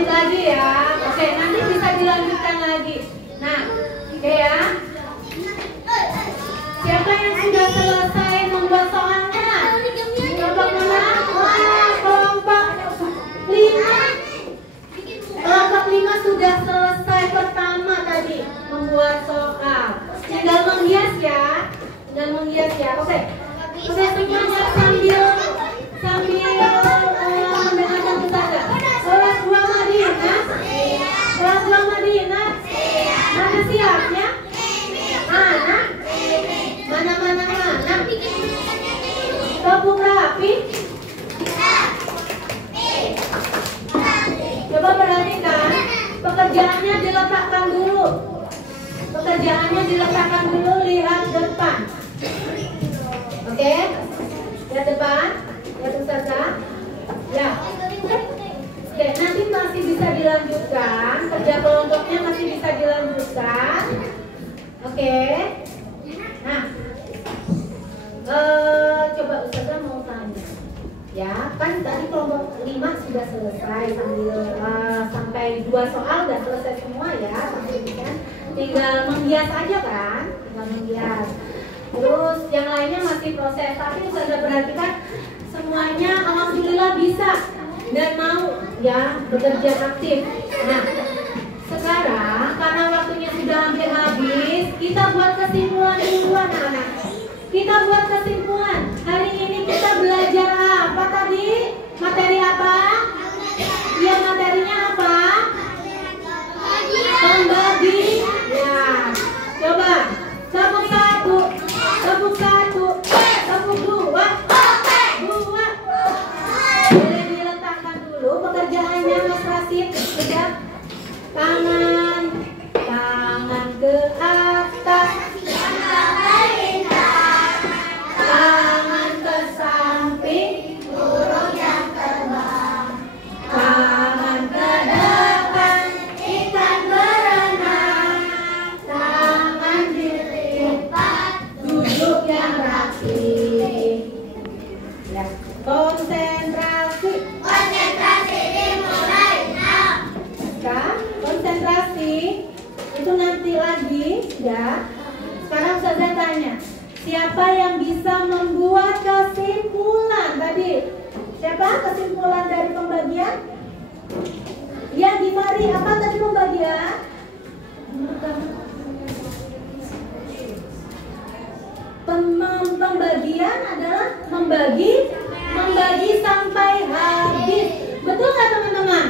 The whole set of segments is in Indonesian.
lanjut lagi ya. Oke, nanti bisa dilanjutkan lagi. Nah, oke ya. Siapa yang sudah selesai membuat soalnya? Kelompok mana? Kelompok 5. Kelompok 5 sudah selesai pertama tadi membuat soal. Tinggal menghias ya. Tinggal menghias ya. Oke. Oke, semuanya sambil mendengarkan ustazah. Kelas 2 Madinah. Kelas 2 Madinah. Mana siapnya? Mana? Tepuk rapi. Coba perhatikan. Pekerjaannya diletakkan dulu. Lihat depan. Oke? Lihat depan. Lihat ustazah. Ya. Oke, nanti masih bisa dilanjutkan. Kerja kelompoknya masih bisa dilanjutkan. Oke. Nah, coba ustazah mau tanya. Ya, kan tadi kelompok 5 sudah selesai sampai 2 soal udah selesai semua ya, sampai ini kan. Tinggal menghias aja kan? Tinggal menghias. Terus yang lainnya masih proses. Tapi ustazah perhatikan semuanya alhamdulillah bisa dan mau ya bekerja aktif. Nah, sekarang karena waktunya sudah hampir habis, kita buat kesimpulan dulu anak-anak. Kita buat kesimpulan. Hari ini kita belajar apa tadi? Materi apa? Ya, materinya apa? Membagi. Ya. Coba. Tepuk 1. Tepuk 1. Tepuk 2. Boleh diletakkan dulu pekerjaannya Mas Rasid. Sudah. Tangan ke atas. Tangan ke samping, burung yang terbang. Tangan ke depan, ikan berenang. Tangan dilipat, duduk yang rapi. Ya, konsentrasi. Konsentrasi dimulai now. Konsentrasi itu nanti lagi ya. Sekarang saya tanya. Siapa yang bisa membuat kesimpulan tadi? Siapa kesimpulan dari pembagian? Ya, Gimari, apa tadi pembagian? Pembagian adalah membagi sampai habis. Betul nggak teman-teman?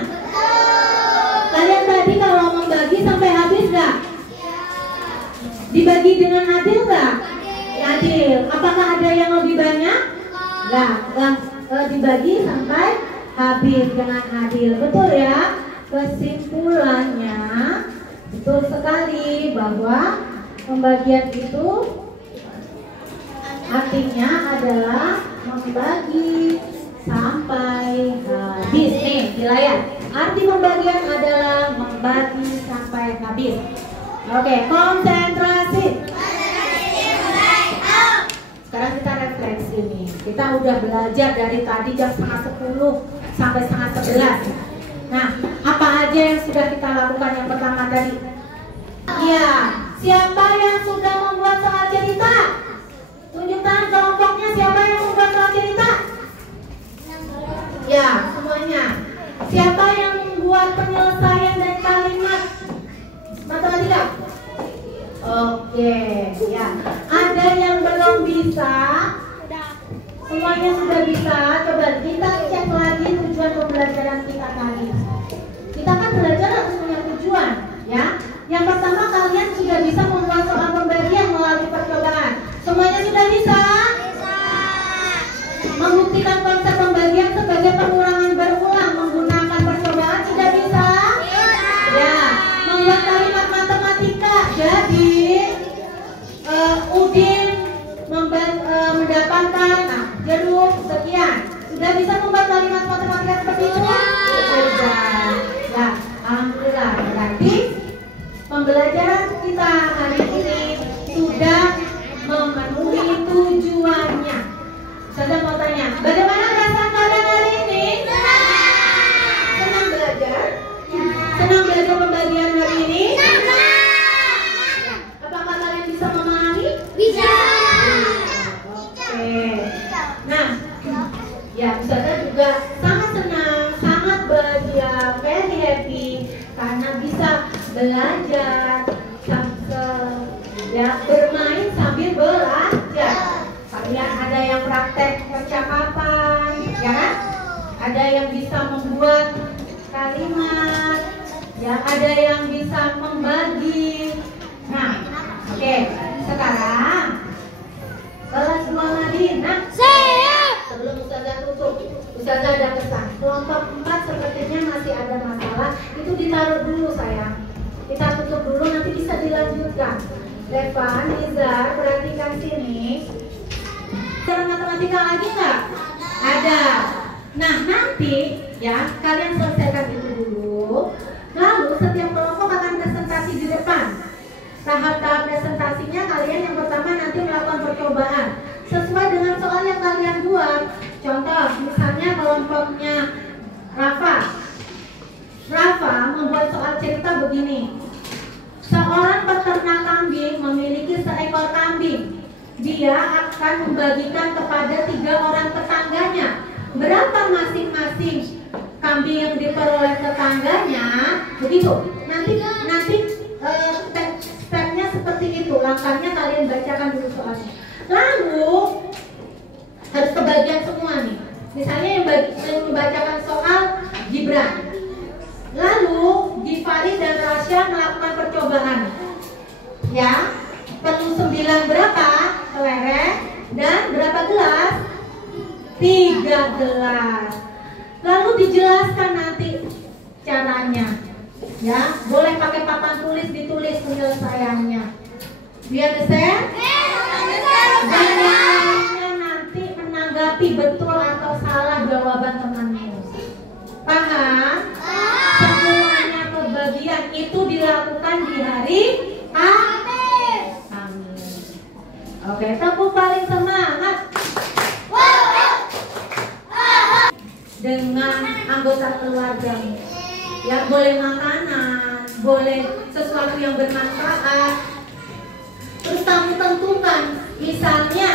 Kalian tadi kalau membagi sampai habis nggak? Dibagi dengan adil nggak? Adil. Apakah ada yang lebih banyak? Enggak. Dibagi sampai habis dengan adil. Betul ya? Kesimpulannya betul sekali bahwa pembagian itu artinya adalah membagi sampai habis. Nih, di layar. Arti pembagian adalah membagi sampai habis. Oke, konsentrasi. Sekarang kita refleksi nih. Kita udah belajar dari tadi jam 10:30 sampai 10:30. Nah, apa aja yang sudah kita lakukan yang pertama tadi? Iya, siapa yang sudah membuat soal cerita? Tunjukkan kelompoknya siapa yang membuat soal cerita? Ya, semuanya. Siapa yang membuat penyelesaian dari kalimat matematika? Oke, ya. Ada yang belum bisa? Semuanya sudah bisa. Coba kita cek lagi tujuan pembelajaran kita tadi. Kita kan belajar harus punya tujuan, ya. Yang pertama, kalian sudah bisa membuat soal pembagian melalui percobaan. Semuanya sudah bisa? Membuktikan konsep pembagian sebagai pengurangan berulang menggunakan percobaan sudah bisa? Ya. Membuat kalimat matematika. Jadi Udin mendapatkan jeruk sekian. Sudah bisa membuat kalimat matematika seperti itu? Sudah. Nah, alhamdulillah. Berarti pembelajaran kita hari ini sudah memenuhi tujuannya. Saya mau tanya, bagaimana perasaan kalian hari ini? Senang belajar? Ustazah juga sangat senang, sangat bahagia, very happy karena bisa belajar ya, bermain sambil belajar. Kalian ada yang praktek percakapan, ya kan? Ada yang bisa membuat kalimat, ya, ada yang bisa membagi. Nah, oke, sekarang kelas 2 Madinah. Siap. Sebelum Ustazah tutup, Ustazah ada pesan. Kelompok 4 sepertinya masih ada masalah. Itu ditaruh dulu sayang. Kita tutup dulu, nanti bisa dilanjutkan. Revan, Nizar, perhatikan sini. Cara matematika lagi nggak? Ada. Nah, nanti ya kalian selesaikan itu dulu. Lalu setiap kelompok akan presentasi di depan. Tahap-tahap presentasinya kalian yang pertama nanti melakukan percobaan sesuai dengan soal yang kalian buat. Contoh, misalnya kelompoknya Rafa membuat soal cerita begini. Seorang peternak kambing memiliki seekor kambing. Dia akan membagikan kepada 3 orang tetangganya. Berapa masing-masing kambing yang diperoleh tetangganya? Begitu. Nanti stepnya seperti itu. Langkahnya kalian bacakan dulu soalnya. Lalu harus kebagian semua nih. Misalnya yang membacakan soal Gibran. Lalu Givari dan Rasya melakukan percobaan. Ya, perlu 9 berapa? Kelereng dan berapa gelas? 3 gelas. Lalu dijelaskan nanti caranya. Ya, boleh pakai papan tulis, ditulis penyelesaiannya. Biar understand? Dan nanti menanggapi betul atau salah jawaban temanmu. Paham? Semuanya kebagian itu dilakukan di hari Kamis. Oke, tepuk paling semangat. Dengan anggota keluargamu. Ya, boleh makanan, boleh sesuatu yang bermanfaat. Terus kamu tentukan, misalnya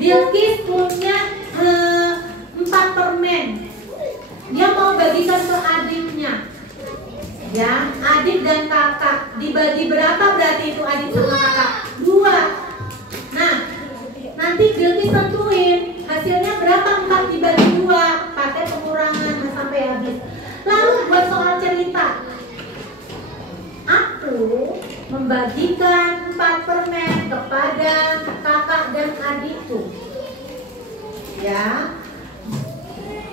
Bilkis punya 4 permen. Dia mau bagikan ke adiknya. Ya, adik dan kakak. Dibagi berapa berarti itu adik sama kakak? 2. Nah, nanti Bilkis tentuin hasilnya berapa 4 dibagi 2. Pakai pengurangan sampai habis. Lalu buat soal cerita. Aku membagikan 4 permen kepada kakak dan adikku. Ya.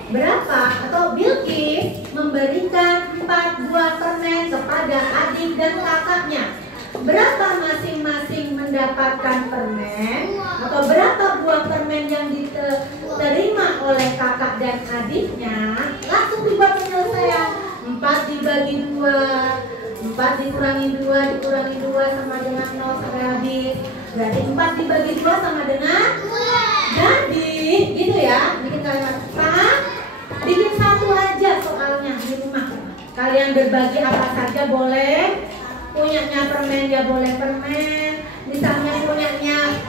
Berapa? Atau Bilkis memberikan 4 buah permen kepada adik dan kakaknya. Berapa masing-masing mendapatkan permen? Atau berapa buah permen yang diterima oleh kakak dan adiknya? Langsung dibuat penyelesaian. 4 dibagi 2, 4 dikurangi 2 sama dengan 0 sampai habis. Berarti 4 dibagi 2 sama dengan 2. Jadi, gitu ya. Bikin kalimat. Paham? Bikin 1 aja soalnya di rumah. Kalian berbagi apa saja boleh. Punyanya permen ya boleh permen. Misalnya punyanya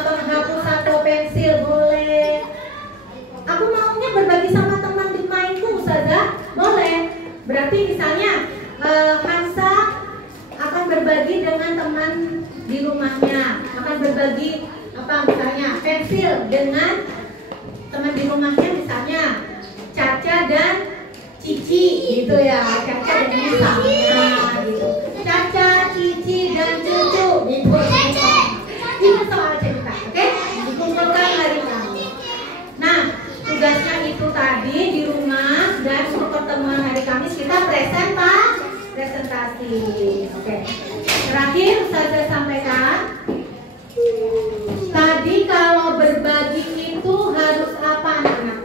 penghapus atau pensil boleh. Aku maunya berbagi sama teman di mainku, Ustazah. Boleh. Berarti misalnya Hansa akan berbagi dengan teman di rumahnya. Akan berbagi misalnya pensil dengan teman di rumahnya, misalnya Caca dan Cici gitu ya. Caca dan Nisa. Nah, gitu. Caca, Cici dan Cucu gitu. Itu soal cerita, oke? Dikumpulkan hari ini. Nah, tugasnya itu tadi di rumah dan untuk pertemuan hari Kamis kita presentasi. Oke. Terakhir saya sampaikan. Tadi kalau berbagi itu harus apa, anak?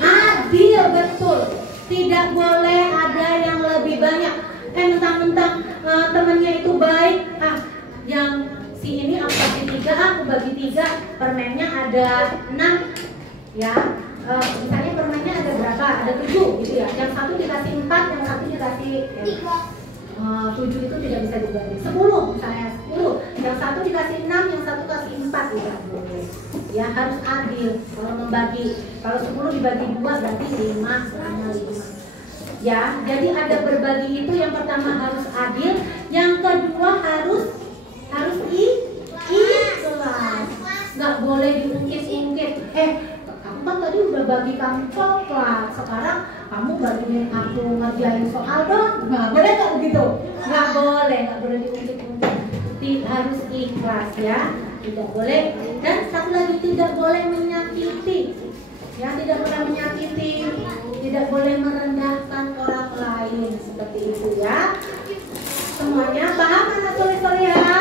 Adil, betul. Tidak boleh ada yang lebih banyak. Mentang-mentang temannya itu baik. Yang si ini aku bagi 3, aku bagi 3. Permennya ada 6. Ya. Misalnya permennya ada berapa? Ada 7 gitu ya. Yang satu dikasih 4, yang satu dikasih 7 itu tidak bisa dibagi. 10 misalnya 10. Yang satu dikasih 6, yang satu kasih 4 tidak boleh. ya, harus adil. Kalau 10 dibagi 2 berarti 5 sama 5. Ya, jadi ada berbagi itu, yang pertama harus adil, yang kedua harus ikhlas. Nggak boleh diungkit-ungkit. Kamu kan tadi udah bagi kamu coklat, sekarang kamu bantuin aku ngerjain soal dong. Nggak boleh nggak begitu? Nggak boleh diungkit-ungkit. Harus ikhlas ya, tidak boleh. Dan satu lagi, tidak boleh menyakiti. Ya, tidak boleh menyakiti, tidak boleh merendahkan orang lain, seperti itu ya. Semuanya paham anak soleh ya?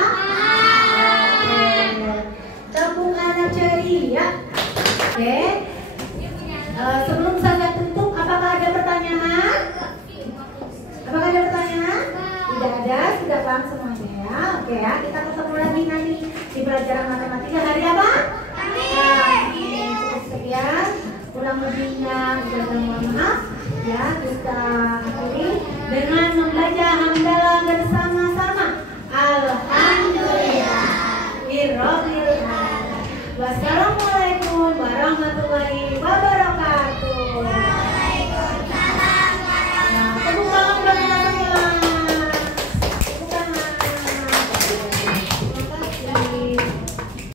Tepuk anak ceria. Oke. Sebelum saya tutup, apakah ada pertanyaan? Apakah ada pertanyaan? Tidak ada, sudah paham semuanya ya. Oke ya, kita ketemu lagi nanti di pelajaran